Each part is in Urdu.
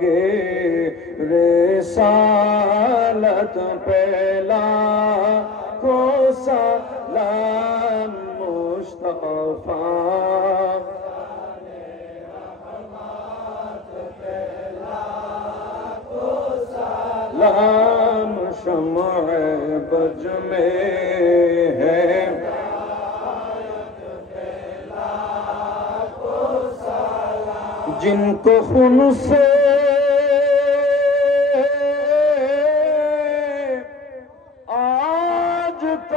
گے رسالت پہ لاکھوں سلام مصطفیٰ سلام شمع بج میں ہے جن کو خون سے آج تک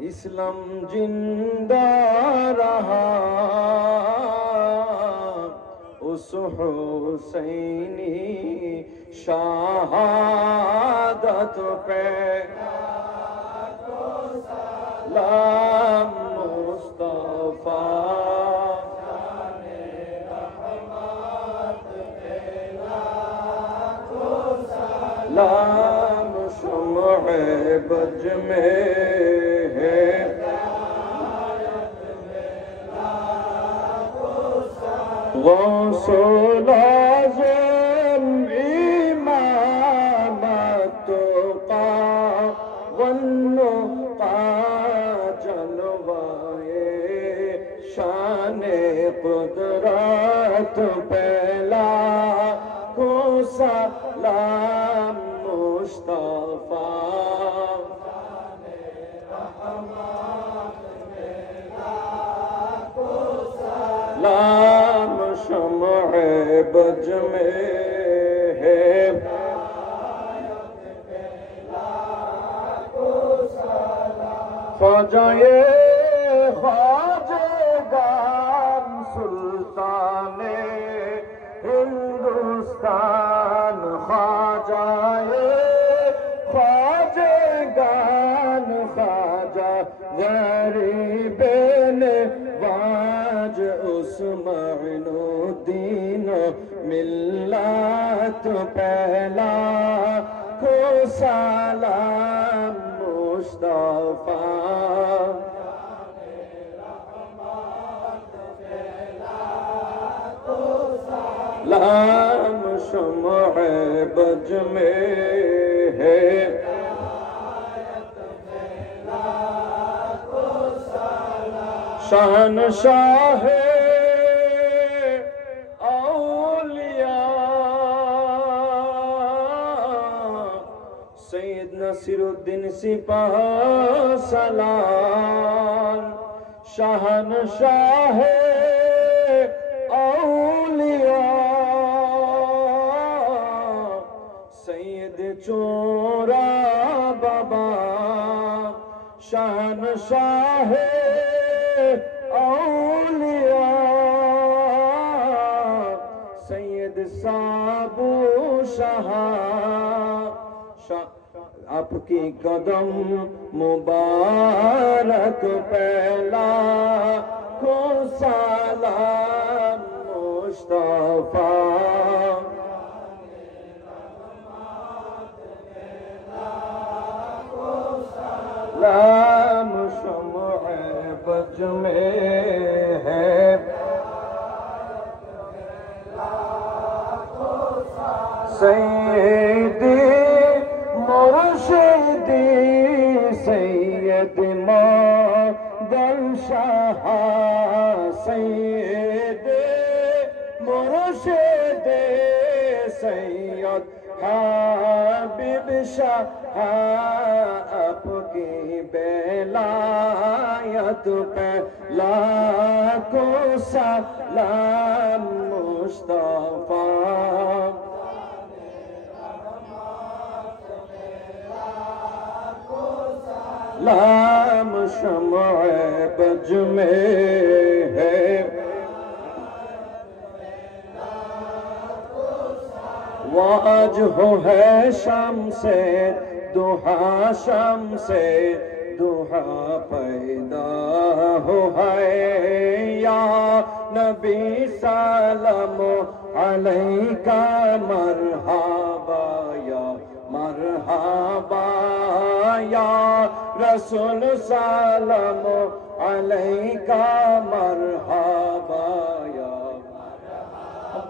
اسلام زندہ رہا اس حسینی شہادت پہ سلام مصطفیٰ سلام شمع بج میں ہے غوث العظم امام التقا والنقا جلوائے شان قدرت پہ لاکھوں سلام مصطفیٰ سلام شمع بج میں ہے خواجہ خواجگان سلطان ہندوستان خواجہ خواجگان خواجہ غریب نواز عثمان الدین ملت پہلا کو سلام مصطفیٰ سلام شمع بج میں ہے شہنشاہ اولیاء سید نصیر الدین سپاہ سالار شہنشاہ اولیاء سید چورا بابا شہنشاہ اولیاء سید سابو شاہ آپ کی قدم مبارک پہلا کو سلام مصطفیٰ سلام شمع بج میں ہے سیدی مرشدی سید مادل شاہ سید مرشد سید حبیب شاہ آپ کی ولایت پہ لاکھوں سلام مصطفیٰ سلام شمع بج میں ہے واجہ ہے شم سے دوحا شم سے دوحا پیدا ہو ہے یا نبی سلام علیکہ مرحبا یا مرحبا یا رسول سلام علیکہ مرحبا یا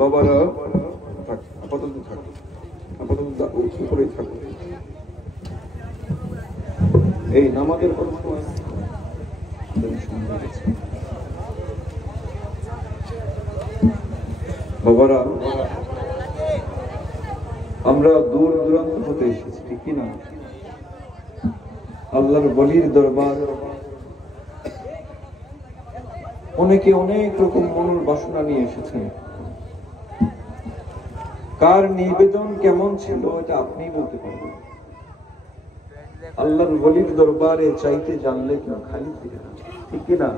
বাবারা থাক, আপাতত উপরেই থাকুন। এই নামাজের পর বাবারা আমরা দূর দূরান্ত হতে এসেছি, ঠিক না? আল্লাহর ওলির দরবার, অনেকে অনেক রকম মনের বাসনা নিয়ে এসেছেন। কার নিবেদন কেমন ছিল এটা আপনি বলতে পারবেন। আল্লাহর ওলির দরবারে চাইতে জানলে কেউ খালি ফিরে না, ঠিক না?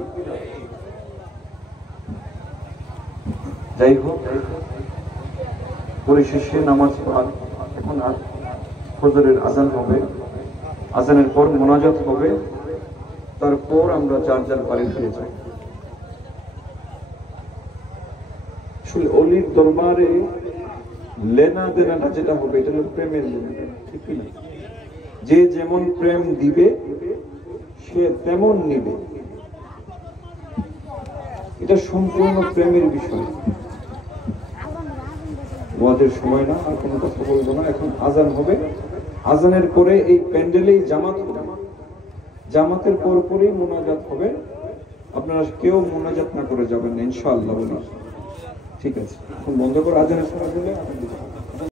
যাই হোক, পরিশেষে নামাজ এখন আর ফজরের আজান হবে, আজানের পর মোনাজাত হবে, তারপর আমরা যার যার বাড়ি ফিরে যাই। আসলে ওলির দরবারে লেনা দেনাটা যেটা হবে এটা হলো প্রেমের লেনাদেনা, ঠিক না? যে যেমন প্রেম দিবে সে তেমন নিবে, এটা সম্পূর্ণ প্রেমের বিষয়। ওয়াজের সময় না, আর কোনো কথা বলবো না। এখন আজান হবে, আজানের পরে এই প্যান্ডেলেই জামাত হবে, জামাতের পরপরই মোনাজাত হবে। আপনারা কেউ মোনাজাত না করে যাবেন না ইনশাআল্লাহ। ঠিক আছে, এখন বন্ধ করে আজানের সময় দিলে